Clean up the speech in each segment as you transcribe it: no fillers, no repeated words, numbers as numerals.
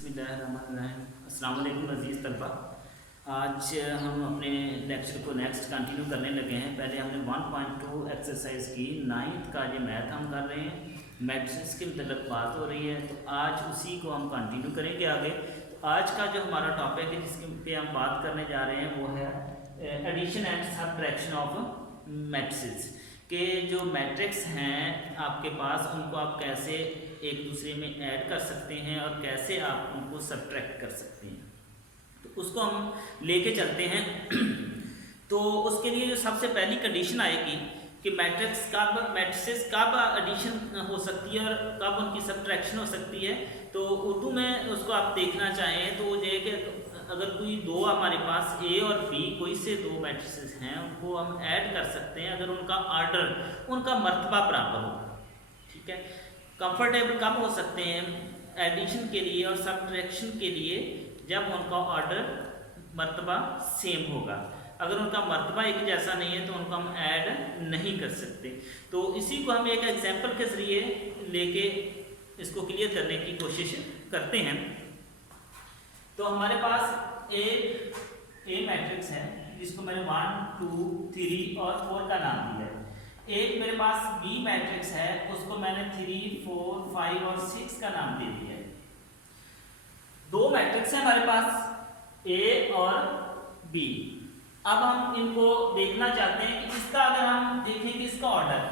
बिस्मिल्लाहिर्रहमानिर्रहीम। अस्सलाम वालेकुम अज़ीज़ तलबा। आज हम अपने लेक्चर को नेक्स्ट कंटिन्यू करने लगे हैं। पहले हमने 1.2 एक्सरसाइज की 9th का ये मैथ हम कर रहे हैं, मैट्रिक्स के मतलब बात हो रही है, तो आज उसी को हम कंटिन्यू करेंगे आगे। तो आज का जो हमारा टॉपिक है जिसके पे हम बात करने जा रहे हैं वो है addition and subtraction of matrix के जो मैट्रिक्स हैं आपके पास, उनको आप कैसे एक दूसरे में ऐड कर सकते हैं और कैसे आप उनको सब्ट्रैक्ट कर सकते हैं, तो उसको हम लेके चलते हैं। तो उसके लिए जो सबसे पहली कंडीशन आएगी कि मैट्रिक्स कब एडिशन हो सकती है और कब उनकी सब्ट्रैक्शन हो सकती है। तो उर्दू में उसको आप देखना चाहें तो ये कि अगर कोई दो हमारे पास ए और बी कोई से दो मैट्रिक्स हैं, उनको हम ऐड कर सकते हैं अगर उनका ऑर्डर, उनका मर्तबा बराबर हो। ठीक है, कंफर्टेबल कब हो सकते हैं एडिशन के लिए और सब्ट्रैक्शन के लिए, जब उनका ऑर्डर मर्तबा सेम होगा। अगर उनका मर्तबा एक जैसा नहीं है तो उनको हम ऐड नहीं कर सकते। तो इसी को हम एक एग्जांपल के ज़रिए लेके इसको क्लियर करने की कोशिश करते हैं। तो हमारे पास ए मैट्रिक्स है जिसको मैंने 1, 2, 3 और 4 का नाम दिया है। एक मेरे पास बी मैट्रिक्स है, उसको मैंने 3, 4, 5 और 6 का नाम दे दिया है। दो मैट्रिक्स है हमारे पास ए और बी। अब हम इनको देखना चाहते हैं कि इसका अगर हम देखें कि इसका ऑर्डर,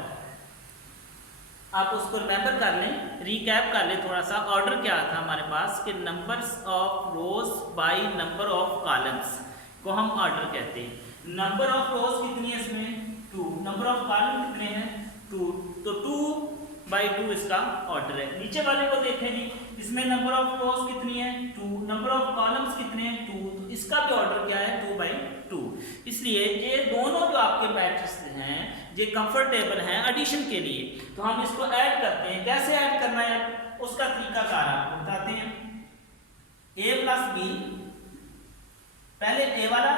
आप उसको रिमेंबर कर लें, रिकैप कर लें थोड़ा सा। ऑर्डर क्या था हमारे पास कि numbers of rose by number of columns को हम ऑर्डर कहते हैं। नंबर ऑफ रोज कितनी है इसमें 2, नंबर ऑफ कॉलम कितने हैं 2, तो 2/2 इसका ऑर्डर है। नीचे वाले को देखें जी, इसमें नंबर ऑफ रोज कितनी है 2, नंबर ऑफ कॉलम्स कितने हैं 2, तो इसका भी ऑर्डर क्या है 2/2। इसलिए ये दोनों जो आपके मैट्रिक्स हैं ये कंफर्टेबल हैं एडिशन के लिए। तो हम इसको ऐड करते हैं। कैसे ऐड करना है उसका तरीकाकार आपको बताते हैं। a प्लस बी, पहले ए वाला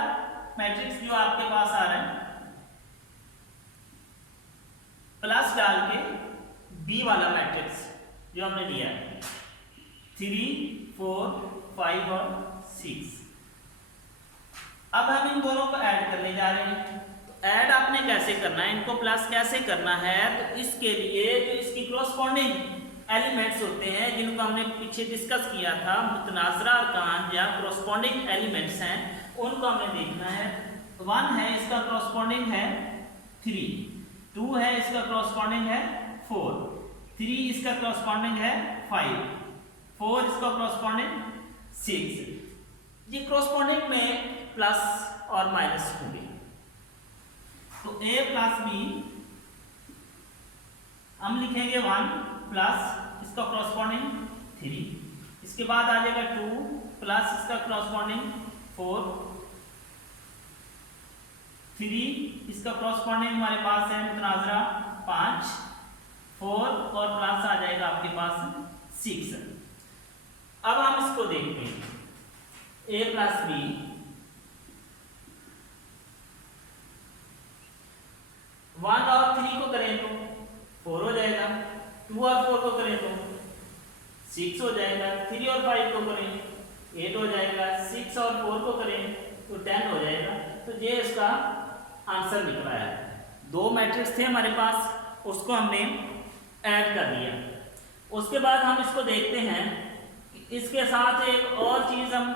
मैट्रिक्स जो आपके पास आ रहा है प्लस डाल के बी वाला मैट्रिक्स जो हमने लिया है 3, 4, 5 और 6। अब हम इन दोनों को ऐड करने जा रहे हैं। तो ऐड आपने कैसे करना है, इनको प्लस कैसे करना है, तो इसके लिए जो इसकी क्रॉसपॉन्डिंग एलिमेंट्स होते हैं जिनको हमने पीछे डिस्कस किया था, मुतनाज़रा अरकान या क्रॉसपॉन्डिंग एलिमेंट्स हैं, उनको हमने देखना है। 1 है इसका क्रॉसपॉन्डिंग है 3, 2 है इसका क्रॉसपॉन्डिंग है 4, 3 इसका क्रॉसपॉन्डिंग है 5, 4 इसका क्रॉसपॉन्डिंग 6। ये क्रॉसपॉन्डिंग में प्लस और माइनस होंगे। तो a प्लस बी हम लिखेंगे 1 प्लस इसका क्रॉसपॉन्डिंग 3, इसके बाद आ जाएगा 2 प्लस इसका क्रॉसपॉन्डिंग 4, 3 इसका क्रॉसपॉन्डिंग हमारे पास है मुतनाज़रा 5, 4 और प्लस आ जाएगा आपके पास 6। अब हम इसको देखते हैं a प्लस बी, 1 और 3 को करें तो 4 हो जाएगा, 2 और 4 को करें तो 6 हो जाएगा, 3 और 5 को करें 8 हो जाएगा, 6 और 4 को करें तो 10 हो जाएगा। तो ये इसका आंसर निकला है। दो मैट्रिक्स थे हमारे पास, उसको हमने ऐड कर दिया। उसके बाद हम इसको देखते हैं, इसके साथ एक और चीज़ हम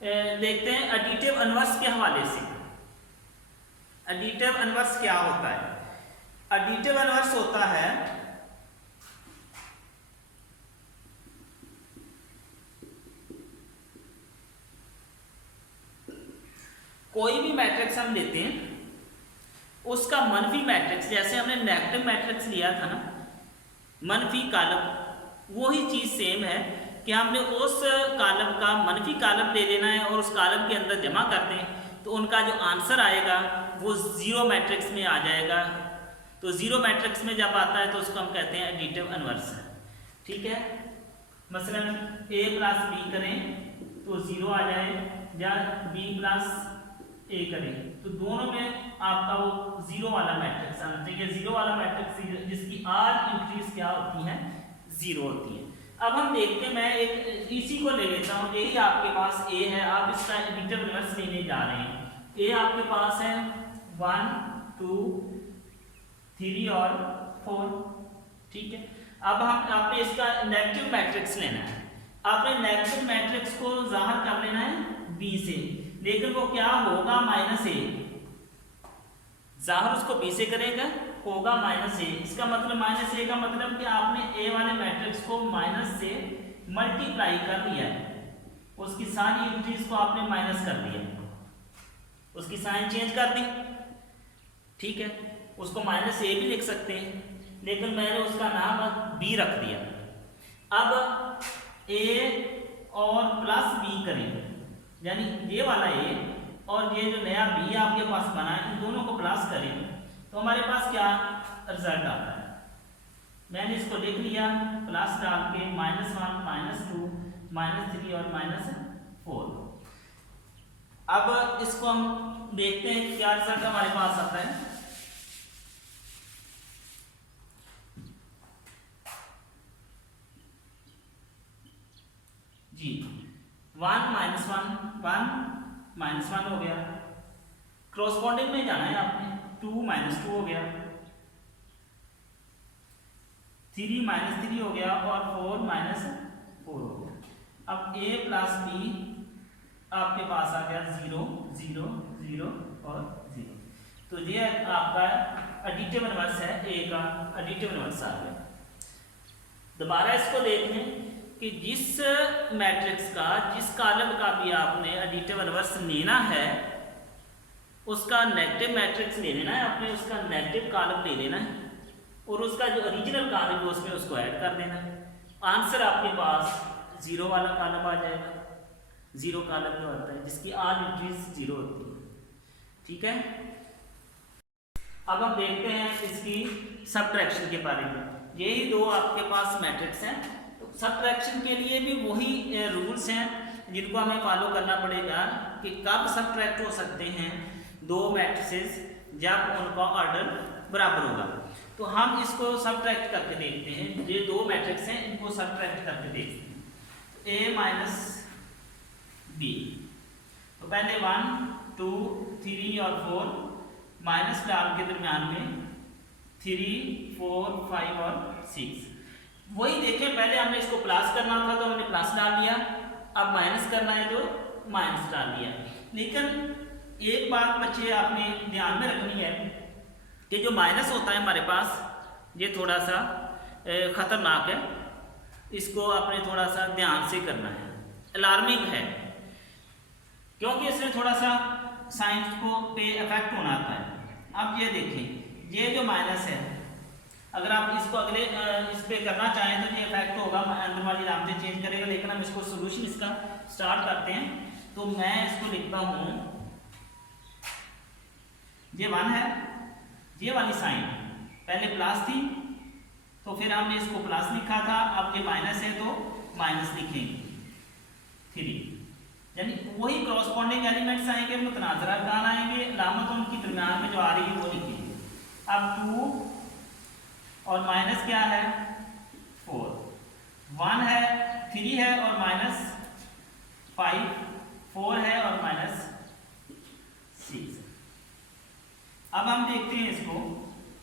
देखते हैं एडिटिव इनवर्स के हवाले से। एडिटिव इनवर्स क्या होता है? एडिटिव इनवर्स होता है कोई भी मैट्रिक्स हम लेते हैं, उसका मनफी मैट्रिक्स, जैसे हमने नेगेटिव मैट्रिक्स लिया था ना, मनफी कॉलम, वही चीज़ सेम है कि हमने उस कॉलम का मनफी कॉलम ले लेना है और उस कॉलम के अंदर जमा कर दें, तो उनका जो आंसर आएगा वो 0 मैट्रिक्स में आ जाएगा। तो 0 मैट्रिक्स में जब आता है तो उसको हम कहते हैं एडिटिव इनवर्स। ठीक है, मसलन a प्लस बी करें तो 0 आ जाए, या b प्लस a करें तो दोनों में आपका वो 0 वाला मैट्रिक्स आना चाहिए। 0 वाला मैट्रिक्स जिसकी आर इंट्रीज क्या होती हैं 0 होती है। अब हम देखते हैं, मैं एक इसी को ले लेता हूँ, यही आपके पास ए है, आप इसका एडिटिव इनवर्स लेने जा रहे हैं। ए आपके पास है 1 2 3 और 4, ठीक है। अब हम आपने इसका नेगेटिव मैट्रिक्स लेना है, आपने नेगेटिव मैट्रिक्स को जाहिर कर लेना है बी से, लेकिन वो क्या होगा -a, जाहिर उसको बी से करेगा, होगा -a। इसका मतलब -a का मतलब कि आपने ए वाले मैट्रिक्स को माइनस से मल्टीप्लाई कर दिया है, उसकी सारी यूनिट्स को आपने माइनस कर दिया, उसकी साइन चेंज कर दी, ठीक है। उसको -a भी लिख सकते हैं, लेकिन मैंने उसका नाम b रख दिया। अब a और प्लस b करें, यानी ये वाला a और ये जो नया b आपके पास बना है, इन दोनों को प्लस करें तो हमारे पास क्या रिजल्ट आता है। मैंने इसको लिख लिया, प्लस डाल के -1 -2 -3 और -4। अब इसको हम देखते हैं क्या रिजल्ट हमारे पास आता है। जी 1 -1 हो गया, क्रॉसपॉन्डिंग में जाना है आपने, 2 -2 हो गया, 3 -3 हो गया और 4 -4 हो गया। अब a प्लस b आपके पास आ गया 0 0 0 और 0, तो ये आपका एडिटिव इनवर्स है, a का एडिटिव इनवर्स आ गया। दोबारा इसको देख लें कि जिस मैट्रिक्स का, जिस कॉलम का भी आपने एडिटिव इनवर्स लेना है, उसका नेगेटिव मैट्रिक्स ले लेना है आपने, उसका नेगेटिव कॉलम ले लेना है और उसका जो ओरिजिनल कॉलम है उसमें उसको ऐड कर देना है। आंसर आपके पास 0 वाला कॉलम आ जाएगा, 0 कॉलम जो आता है जिसकी ऑल एंट्रीज 0 होती है, ठीक है। अब हम देखते हैं इसकी सबट्रैक्शन के बारे में। यही दो आपके पास मैट्रिक्स हैं, तो सबट्रैक्शन के लिए भी वही रूल्स हैं जिनको हमें फॉलो करना पड़ेगा कि कब सबट्रैक्ट हो सकते हैं दो मैट्रिसेस, जब उनका ऑर्डर बराबर होगा। तो हम इसको सबट्रैक्ट करके देखते हैं, ये दो मैट्रिक्स हैं, इनको सबट्रैक्ट करके देखते हैं। a माइनस b, तो पहले 1 2 3 और 4 माइनस डाल के दरम्यान में 3 4 5 और 6। वही देखें, पहले हमने इसको प्लस करना था तो हमने प्लस डाल दिया, अब माइनस करना है तो माइनस डाल दिया। लेकिन एक बात बच्चे आपने ध्यान में रखनी है कि जो माइनस होता है हमारे पास, ये थोड़ा सा ख़तरनाक है, इसको आपने थोड़ा सा ध्यान से करना है, अलार्मिंग है, क्योंकि इसमें थोड़ा सा साइंस को पे इफेक्ट होना आता है। अब ये देखें, ये जो माइनस है, अगर आप इसको अगले इस पे करना चाहें तो ये इफेक्ट होगा, अंदर वाली रामते चेंज करेगा, लेकिन हम इसको सोल्यूशन इसका स्टार्ट करते हैं। तो मैं इसको लिखता हूँ, ये 1 है, ये वाली साइन पहले प्लस थी तो फिर हमने इसको प्लस लिखा था, अब ये माइनस है तो माइनस लिखेंगे 3, यानी वही क्रॉसपॉन्डिंग एलिमेंट्स आएंगे, मुतनाज़रा अरकान आएंगे, अलामत उनकी दरमियान में जो आ रही है वो लिखेंगे। अब 2 और माइनस क्या है 4, 1 है 3 है और माइनस 5, 4 है और माइनस 6। अब हम देखते हैं इसको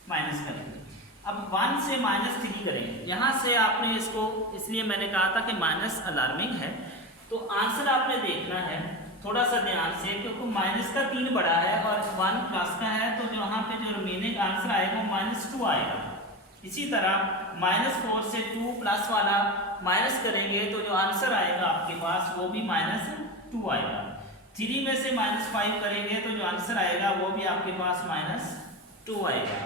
माइनस करेंगे। अब 1 से -3 करेंगे, यहाँ से आपने इसको, इसलिए मैंने कहा था कि माइनस अलार्मिंग है, तो आंसर आपने देखना है थोड़ा सा ध्यान से, क्योंकि माइनस का 3 बड़ा है और 1 प्लस का है, तो यहाँ पे जो रिमेनिंग आंसर आएगा वो -2 आएगा। इसी तरह -4 से 2 प्लस वाला माइनस करेंगे तो जो आंसर आएगा आपके पास वो भी -2 आएगा। 3 में से -5 करेंगे तो जो आंसर आएगा वो भी आपके पास -2 आएगा,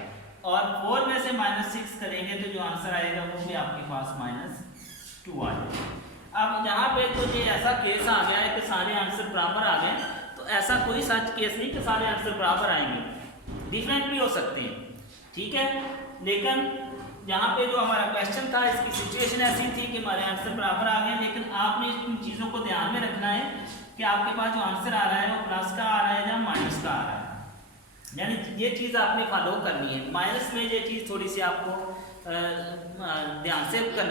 और 4 में से -6 करेंगे तो जो आंसर आएगा वो भी आपके पास -2 आएगा। अब यहाँ पे तो ये ऐसा केस आ गया है कि सारे आंसर बराबर आ गए, तो ऐसा कोई सच केस नहीं कि सारे आंसर बराबर आएंगे, डिफरेंट भी हो सकते हैं, ठीक है। लेकिन यहाँ पे जो हमारा क्वेश्चन था, इसकी सिचुएशन ऐसी थी कि हमारे आंसर बराबर आ गए, लेकिन आपने इन चीज़ों को ध्यान में रखना है कि आपके पास जो आंसर आ रहा है वो प्लस का आ रहा है या माइनस का आ रहा है, यानी ये चीज़ आपने फॉलो करनी है। माइनस में ये चीज़ थोड़ी सी आपको ध्यान से करनी